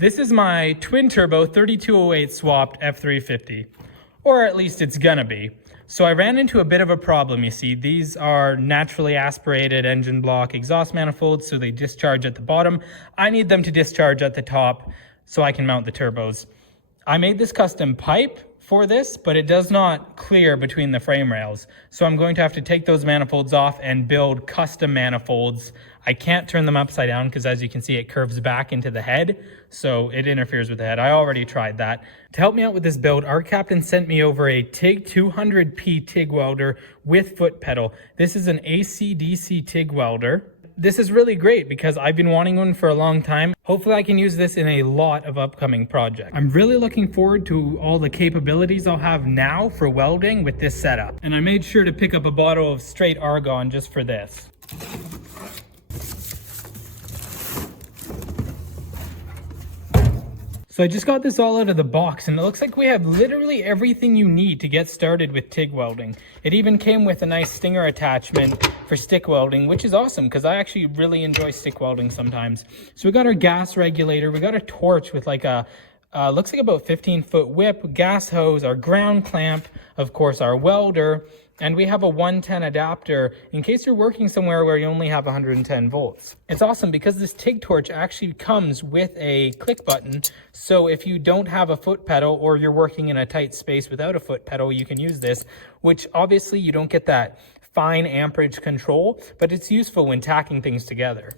This is my twin turbo 3208 swapped F350, or at least it's gonna be. So I ran into a bit of a problem, you see. These are naturally aspirated engine block exhaust manifolds, so they discharge at the bottom. I need them to discharge at the top so I can mount the turbos. I made this custom pipe for this, but it does not clear between the frame rails. So I'm going to have to take those manifolds off and build custom manifolds. I can't turn them upside down because, as you can see, it curves back into the head, so it interferes with the head. I already tried that. To help me out with this build, ARCCAPTAIN sent me over a TIG 200P TIG welder with foot pedal. This is an AC/DC TIG welder. This is really great because I've been wanting one for a long time. Hopefully I can use this in a lot of upcoming projects. I'm really looking forward to all the capabilities I'll have now for welding with this setup. And I made sure to pick up a bottle of straight argon just for this. So I just got this all out of the box, and it looks like we have literally everything you need to get started with TIG welding. It even came with a nice stinger attachment for stick welding, which is awesome because I actually really enjoy stick welding sometimes. So we got our gas regulator, we got a torch with like a, looks like about 15-foot whip, gas hose, our ground clamp, of course our welder, and we have a 110 adapter in case you're working somewhere where you only have 110 volts. It's awesome because this TIG torch actually comes with a click button. So if you don't have a foot pedal or you're working in a tight space without a foot pedal, you can use this, which obviously you don't get that fine amperage control, but it's useful when tacking things together.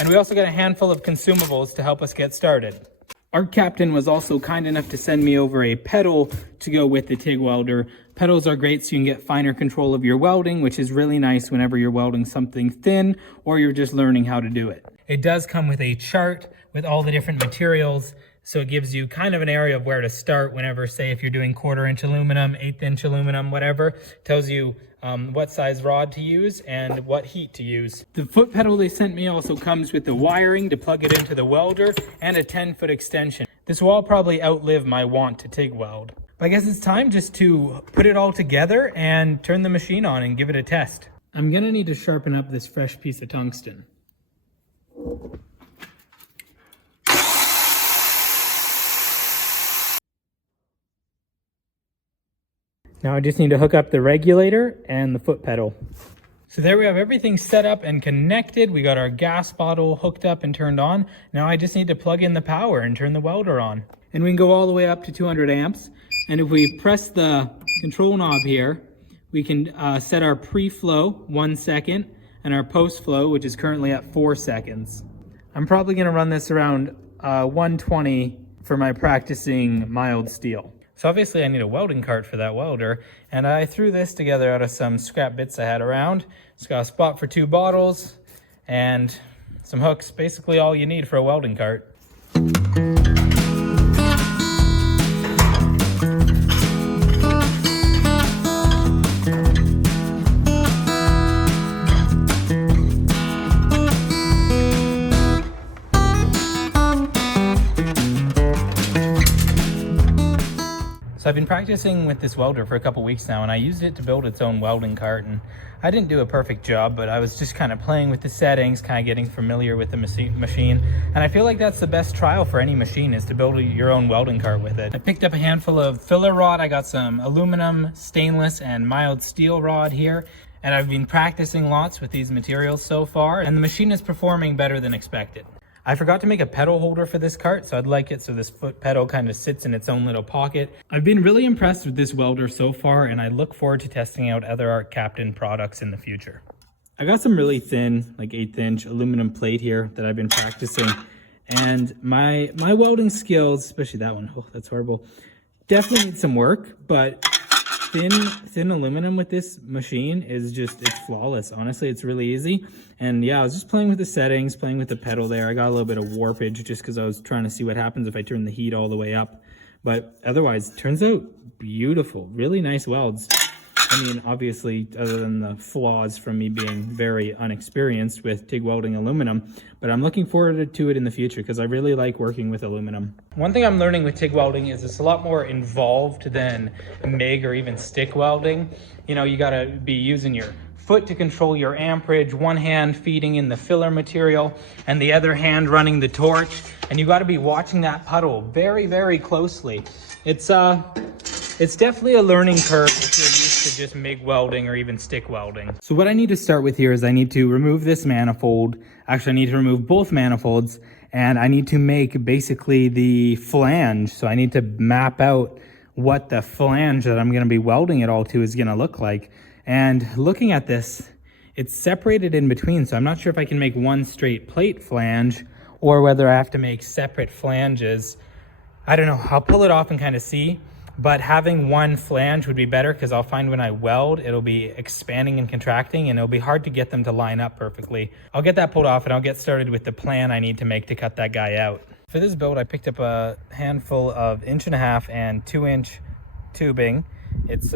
And we also got a handful of consumables to help us get started. ARCCAPTAIN was also kind enough to send me over a pedal to go with the TIG welder. Pedals are great so you can get finer control of your welding, which is really nice whenever you're welding something thin or you're just learning how to do it. It does come with a chart with all the different materials, so it gives you kind of an area of where to start whenever, say, if you're doing 1/4-inch aluminum, 1/8-inch aluminum, whatever. Tells you what size rod to use and what heat to use. The foot pedal they sent me also comes with the wiring to plug it into the welder and a 10-foot extension. This will all probably outlive my want to TIG weld. But I guess it's time just to put it all together and turn the machine on and give it a test. I'm gonna need to sharpen up this fresh piece of tungsten. Now I just need to hook up the regulator and the foot pedal. So there we have everything set up and connected. We got our gas bottle hooked up and turned on. Now I just need to plug in the power and turn the welder on. And we can go all the way up to 200 amps. And if we press the control knob here, we can set our pre-flow 1 second and our post-flow, which is currently at 4 seconds. I'm probably gonna run this around 120 for my practicing mild steel. So obviously I need a welding cart for that welder, and I threw this together out of some scrap bits I had around. It's got a spot for 2 bottles and some hooks, basically all you need for a welding cart. So I've been practicing with this welder for a couple weeks now, and I used it to build its own welding cart, and I didn't do a perfect job, but I was just kind of playing with the settings, kind of getting familiar with the machine, and I feel like that's the best trial for any machine, is to build your own welding cart with it. I picked up a handful of filler rod. I got some aluminum, stainless, and mild steel rod here, and I've been practicing lots with these materials so far, and the machine is performing better than expected. I forgot to make a pedal holder for this cart, so I'd like it so this foot pedal kind of sits in its own little pocket. I've been really impressed with this welder so far, and I look forward to testing out other ARCCAPTAIN products in the future. I got some really thin, like 1/8-inch aluminum plate here that I've been practicing, and my welding skills, especially that one, oh, that's horrible, definitely need some work, but thin aluminum with this machine is just, it's flawless. Honestly, it's really easy. And yeah, I was just playing with the settings, playing with the pedal there. I got a little bit of warpage just because I was trying to see what happens if I turn the heat all the way up. But otherwise, it turns out beautiful, really nice welds. I mean, obviously, other than the flaws from me being very unexperienced with TIG welding aluminum, but I'm looking forward to it in the future because I really like working with aluminum. One thing I'm learning with TIG welding is it's a lot more involved than MIG or even stick welding. You know, you gotta be using your foot to control your amperage, one hand feeding in the filler material, and the other hand running the torch. And you got to be watching that puddle very, very closely. It's definitely a learning curve if you're used to just MIG welding or even stick welding. So what I need to start with here is I need to remove this manifold. Actually, I need to remove both manifolds, and I need to make basically the flange. So I need to map out what the flange that I'm going to be welding it all to is going to look like. And looking at this, it's separated in between. So I'm not sure if I can make one straight plate flange or whether I have to make separate flanges. I don't know. I'll pull it off and kind of see. But having one flange would be better because I'll find when I weld, it'll be expanding and contracting and it'll be hard to get them to line up perfectly. I'll get that pulled off and I'll get started with the plan I need to make to cut that guy out. For this build, I picked up a handful of 1.5" and 2" tubing. It's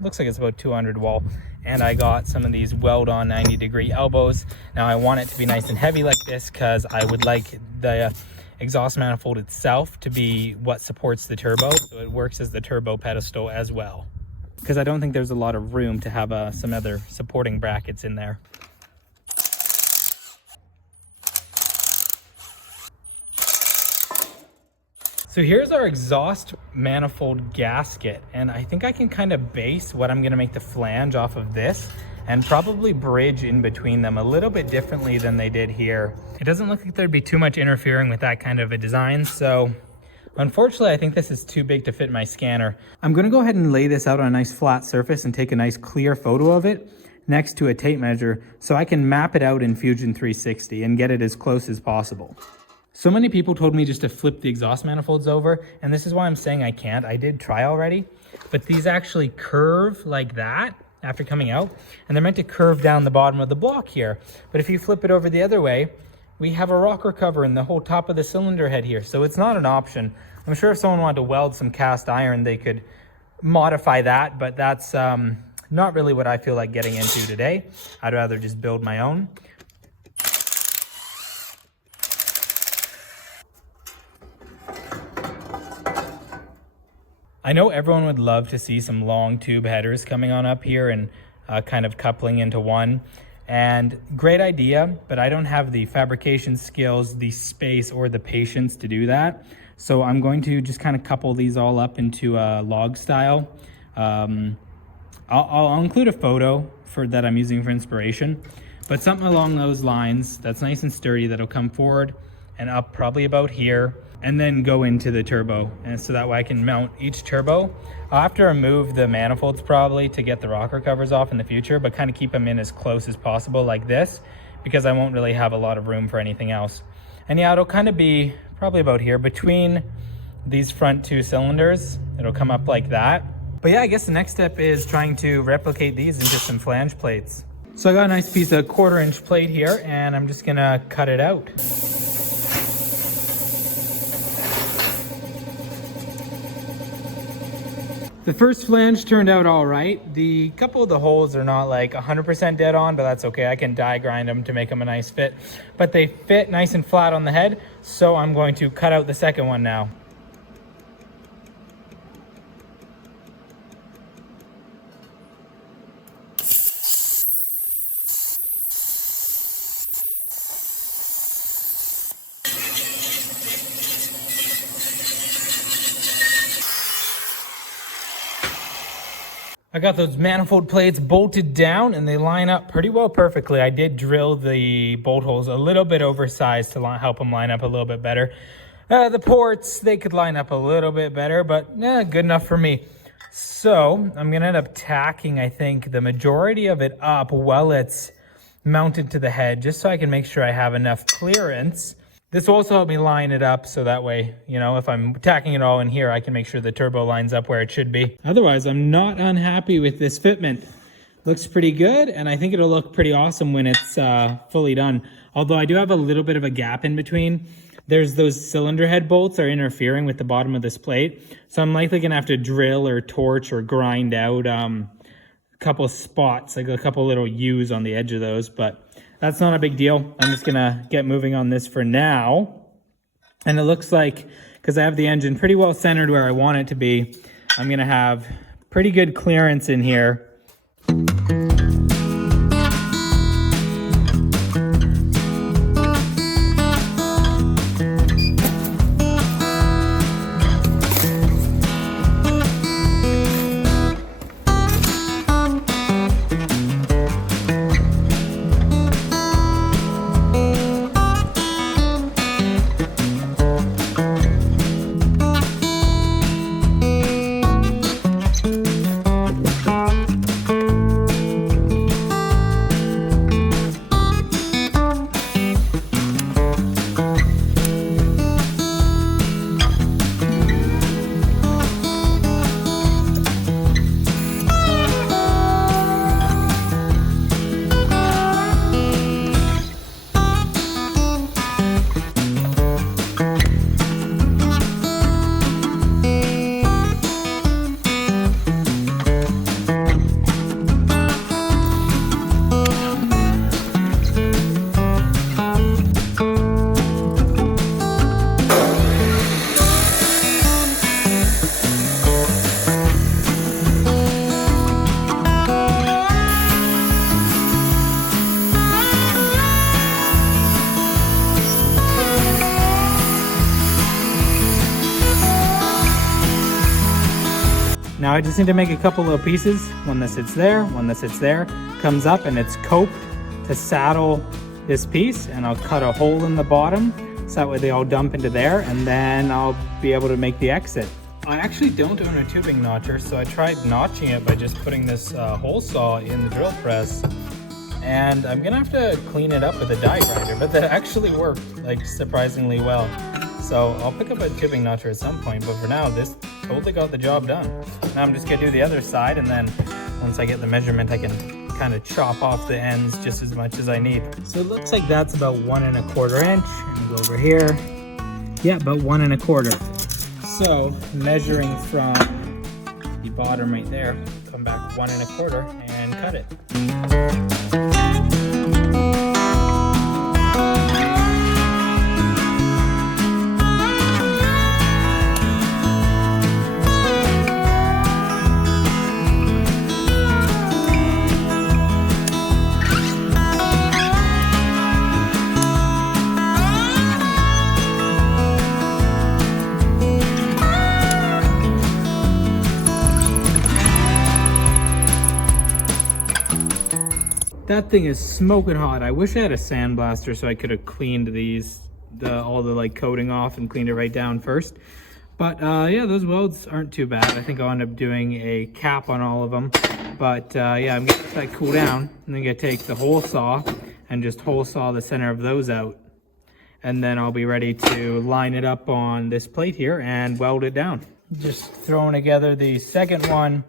looks like it's about 200 wall. And I got some of these weld on 90-degree elbows. Now I want it to be nice and heavy like this because I would like the exhaust manifold itself to be what supports the turbo, so it works as the turbo pedestal as well, because I don't think there's a lot of room to have some other supporting brackets in there. So here's our exhaust manifold gasket, and I think I can kind of base what I'm going to make the flange off of this and probably bridge in between them a little bit differently than they did here. It doesn't look like there'd be too much interfering with that kind of a design, so unfortunately I think this is too big to fit my scanner. I'm gonna go ahead and lay this out on a nice flat surface and take a nice clear photo of it next to a tape measure so I can map it out in Fusion 360 and get it as close as possible. So many people told me just to flip the exhaust manifolds over, and this is why I'm saying I can't. I did try already, but these actually curve like that after coming out, and they're meant to curve down the bottom of the block here. But if you flip it over the other way, we have a rocker cover in the whole top of the cylinder head here, so it's not an option. I'm sure if someone wanted to weld some cast iron, they could modify that, but that's not really what I feel like getting into today. I'd rather just build my own. I know everyone would love to see some long tube headers coming on up here and kind of coupling into one. And great idea, but I don't have the fabrication skills, the space, or the patience to do that. So I'm going to just kind of couple these all up into a log style. I'll include a photo that I'm using for inspiration, but something along those lines that's nice and sturdy that'll come forward and up probably about here, and then go into the turbo. And so that way I can mount each turbo. I'll have to remove the manifolds probably to get the rocker covers off in the future, but kind of keep them in as close as possible like this, because I won't really have a lot of room for anything else. And yeah, it'll kind of be probably about here between these front two cylinders. It'll come up like that. But yeah, I guess the next step is trying to replicate these into some flange plates. So I got a nice piece of 1/4" plate here, and I'm just gonna cut it out. The first flange turned out all right. The couple of the holes are not like 100% dead on, but that's okay. I can die grind them to make them a nice fit. But they fit nice and flat on the head, so I'm going to cut out the second one now. I got those manifold plates bolted down and they line up pretty well perfectly. I did drill the bolt holes a little bit oversized to help them line up a little bit better. The ports, they could line up a little bit better, but good enough for me. So I'm gonna end up tacking, I think, the majority of it up while it's mounted to the head, just so I can make sure I have enough clearance. This will also help me line it up so that way, you know, if I'm tacking it all in here, I can make sure the turbo lines up where it should be. Otherwise, I'm not unhappy with this fitment. Looks pretty good, and I think it'll look pretty awesome when it's fully done. Although I do have a little bit of a gap in between. There's those cylinder head bolts are interfering with the bottom of this plate. So I'm likely gonna have to drill or torch or grind out a couple spots, like a couple little U's on the edge of those, but that's not a big deal. I'm just gonna get moving on this for now. And it looks like, because I have the engine pretty well centered where I want it to be, I'm gonna have pretty good clearance in here. Now I just need to make a couple little pieces. One that sits there, one that sits there, comes up and it's coped to saddle this piece, and I'll cut a hole in the bottom so that way they all dump into there, and then I'll be able to make the exit. I actually don't own a tubing notcher, so I tried notching it by just putting this hole saw in the drill press, and I'm gonna have to clean it up with a die grinder, but that actually worked like surprisingly well. So I'll pick up a tubing notcher at some point, but for now this totally got the job done. Now I'm just gonna do the other side, and then once I get the measurement I can kind of chop off the ends just as much as I need. So it looks like that's about 1 1/4 inch. And go over here. Yeah, about 1 1/4. So measuring from the bottom right there, come back 1 1/4 and cut it. That thing is smoking hot. I wish I had a sandblaster so I could have cleaned all the like coating off and cleaned it right down first. But yeah, those welds aren't too bad. I think I'll end up doing a cap on all of them. But yeah, I'm gonna let that cool down. And then I'm gonna take the hole saw and just hole saw the center of those out. And then I'll be ready to line it up on this plate here and weld it down. Just throwing together the second one.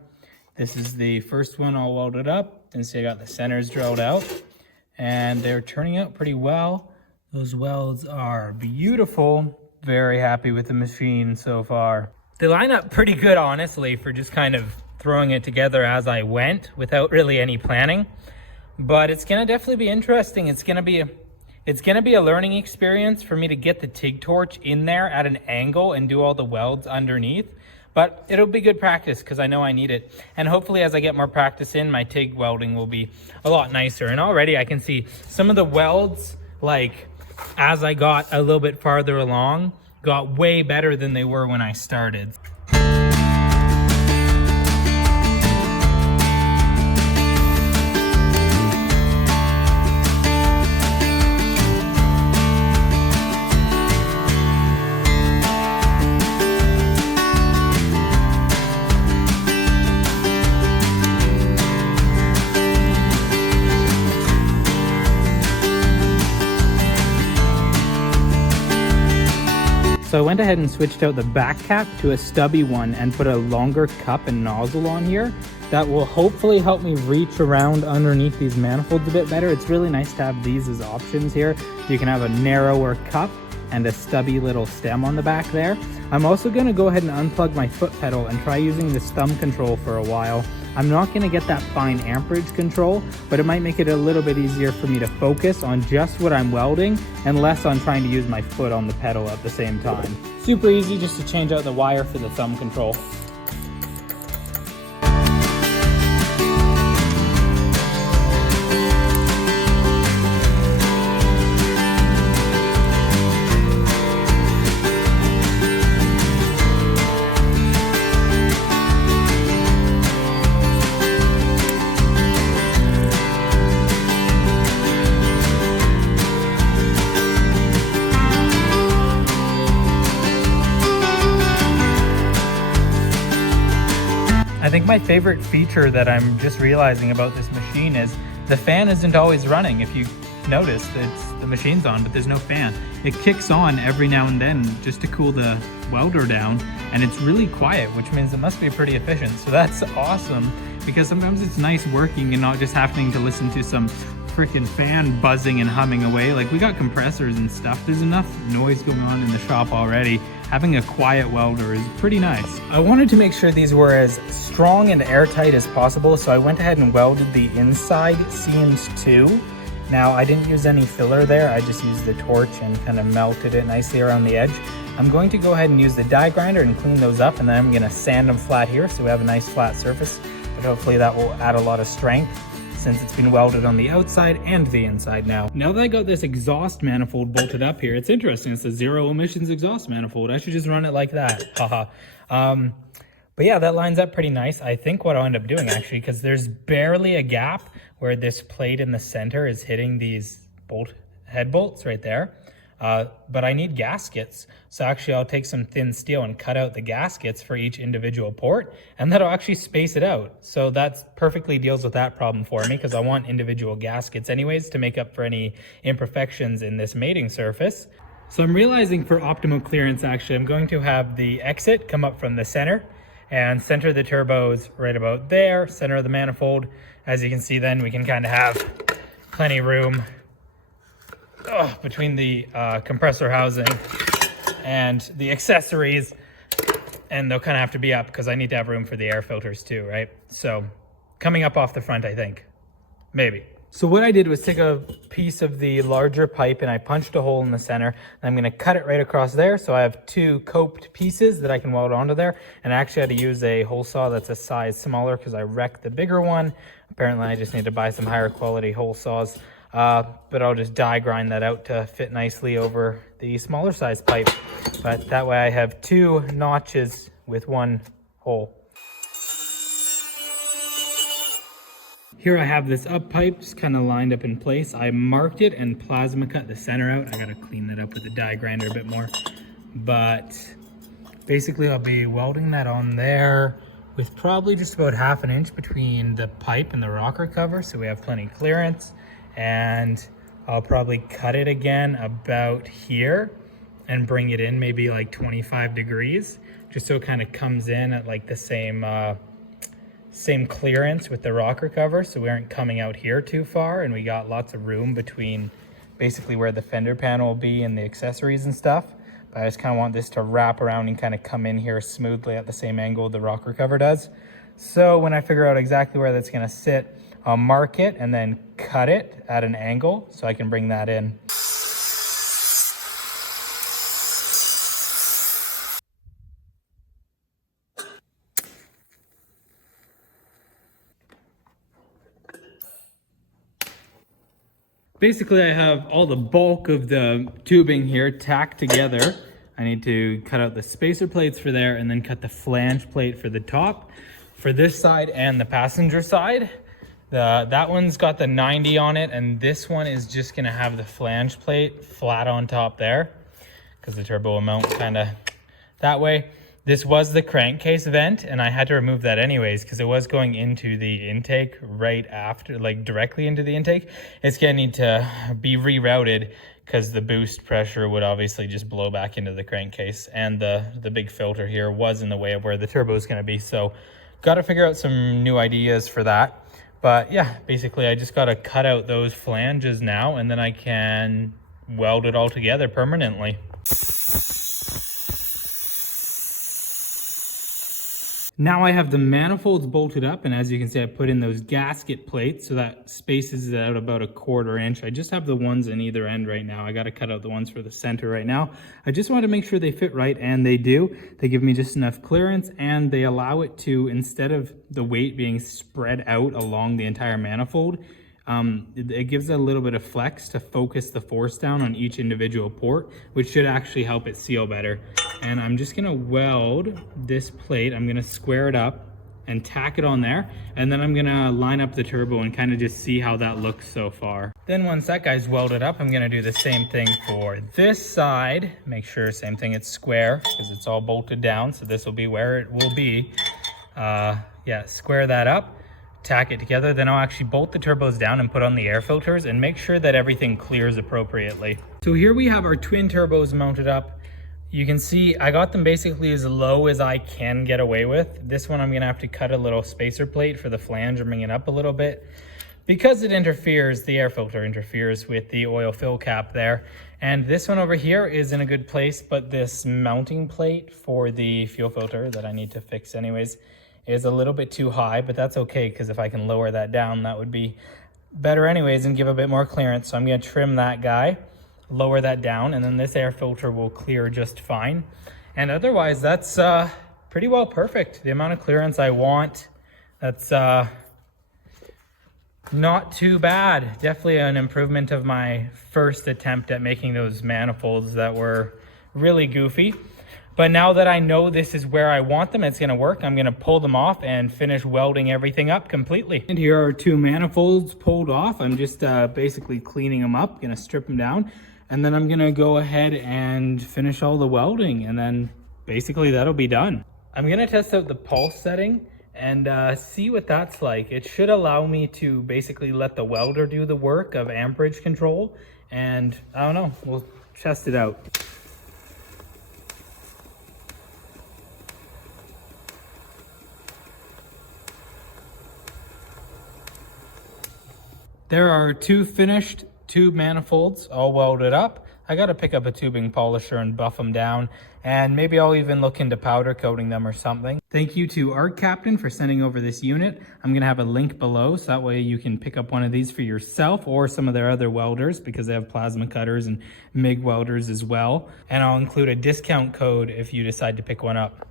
This is the first one all welded up. And see, I got the centers drilled out and they're turning out pretty well. Those welds are beautiful. Very happy with the machine so far. They line up pretty good, honestly, for just kind of throwing it together as I went without really any planning. But it's gonna definitely be interesting. It's gonna be a learning experience for me to get the TIG torch in there at an angle and do all the welds underneath. But it'll be good practice because I know I need it. And hopefully as I get more practice in, my TIG welding will be a lot nicer. And already I can see some of the welds, like as I got a little bit farther along, got way better than they were when I started. So I went ahead and switched out the back cap to a stubby one and put a longer cup and nozzle on here. That will hopefully help me reach around underneath these manifolds a bit better. It's really nice to have these as options here. You can have a narrower cup and a stubby little stem on the back there. I'm also gonna go ahead and unplug my foot pedal and try using this thumb control for a while. I'm not gonna get that fine amperage control, but it might make it a little bit easier for me to focus on just what I'm welding and less on trying to use my foot on the pedal at the same time. Super easy just to change out the wire for the thumb control. I think my favorite feature that I'm just realizing about this machine is the fan isn't always running. If you notice, the machine's on, but there's no fan. It kicks on every now and then just to cool the welder down, and it's really quiet, which means it must be pretty efficient. So that's awesome, because sometimes it's nice working and not just having to listen to some freaking fan buzzing and humming away. Like, we got compressors and stuff. There's enough noise going on in the shop already. Having a quiet welder is pretty nice. I wanted to make sure these were as strong and airtight as possible, so I went ahead and welded the inside seams too. Now, I didn't use any filler there. I just used the torch and kind of melted it nicely around the edge. I'm going to go ahead and use the die grinder and clean those up, and then I'm gonna sand them flat here so we have a nice flat surface. But hopefully that will add a lot of strength, since it's been welded on the outside and the inside now. Now that I got this exhaust manifold bolted up here, it's interesting. It's a zero emissions exhaust manifold. I should just run it like that, haha. But yeah, that lines up pretty nice. I think what I'll end up doing actually, because there's barely a gap where this plate in the center is hitting these head bolts right there. But I need gaskets. So actually I'll take some thin steel and cut out the gaskets for each individual port, and that'll actually space it out. So that perfectly deals with that problem for me, because I want individual gaskets anyways to make up for any imperfections in this mating surface. So I'm realizing for optimal clearance, actually, I'm going to have the exit come up from the center and center the turbos right about there, center of the manifold. As you can see, then we can kind of have plenty of room between the compressor housing and the accessories, and they'll kind of have to be up because I need to have room for the air filters too, right? So coming up off the front, I think, maybe. So what I did was take a piece of the larger pipe and I punched a hole in the center. I'm going to cut it right across there, so I have two coped pieces that I can weld onto there. And I actually had to use a hole saw that's a size smaller because I wrecked the bigger one. Apparently I just need to buy some higher quality hole saws. But I'll just die grind that out to fit nicely over the smaller size pipe. But that way I have two notches with one hole. Here I have this up pipe just kind of lined up in place. I marked it and plasma cut the center out. I gotta clean that up with the die grinder a bit more. But basically I'll be welding that on there with probably just about 1/2 inch between the pipe and the rocker cover, so we have plenty of clearance. And I'll probably cut it again about here and bring it in maybe like 25 degrees, just so it kind of comes in at like the same clearance with the rocker cover, so we aren't coming out here too far, and we got lots of room between basically where the fender panel will be and the accessories and stuff. But I just kind of want this to wrap around and kind of come in here smoothly at the same angle the rocker cover does. So when I figure out exactly where that's going to sit, I'll mark it and then cut it at an angle so I can bring that in. Basically, I have all the bulk of the tubing here tacked together. I need to cut out the spacer plates for there and then cut the flange plate for the top for this side and the passenger side. That one's got the 90 on it, and this one is just gonna have the flange plate flat on top there because the turbo will mount kind of that way. This was the crankcase vent, and I had to remove that anyways because it was going into the intake right after, like directly into the intake. It's gonna need to be rerouted because the boost pressure would obviously just blow back into the crankcase, and the big filter here was in the way of where the turbo is gonna be. So got to figure out some new ideas for that. But yeah, basically I just got to cut out those flanges now, and then I can weld it all together permanently. Now I have the manifolds bolted up, and as you can see, I put in those gasket plates, so that spaces it out about 1/4 inch. I just have the ones in either end right now. I got to cut out the ones for the center right now. I just want to make sure they fit right, and they do. They give me just enough clearance, and they allow it to, instead of the weight being spread out along the entire manifold, it gives it a little bit of flex to focus the force down on each individual port, which should actually help it seal better. And I'm just gonna weld this plate. I'm gonna square it up and tack it on there, and then I'm gonna line up the turbo and kind of just see how that looks so far. Then once that guy's welded up, I'm gonna do the same thing for this side. Make sure, same thing, it's square because it's all bolted down, so this will be where it will be. Yeah, square that up, tack it together, then I'll actually bolt the turbos down and put on the air filters and make sure that everything clears appropriately. So here we have our twin turbos mounted up. You can see I got them basically as low as I can get away with. This one I'm gonna have to cut a little spacer plate for the flange and bring it up a little bit because it interferes, the air filter interferes with the oil fill cap there. And this one over here is in a good place, but this mounting plate for the fuel filter that I need to fix anyways is a little bit too high, but that's okay because if I can lower that down, that would be better anyways and give a bit more clearance. So I'm gonna trim that guy, lower that down, and then this air filter will clear just fine. And otherwise, that's pretty well perfect. The amount of clearance I want, that's not too bad. Definitely an improvement of my first attempt at making those manifolds that were really goofy. But now that I know this is where I want them, it's gonna work, I'm gonna pull them off and finish welding everything up completely. And here are two manifolds pulled off. I'm just basically cleaning them up, gonna strip them down, and then I'm gonna go ahead and finish all the welding, and then basically that'll be done. I'm gonna test out the pulse setting and see what that's like. It should allow me to basically let the welder do the work of amperage control, and I don't know, we'll test it out. There are two finished tube manifolds all welded up. I gotta pick up a tubing polisher and buff them down, and maybe I'll even look into powder coating them or something. Thank you to ARCCAPTAIN for sending over this unit. I'm gonna have a link below, so that way you can pick up one of these for yourself or some of their other welders, because they have plasma cutters and MIG welders as well. And I'll include a discount code if you decide to pick one up.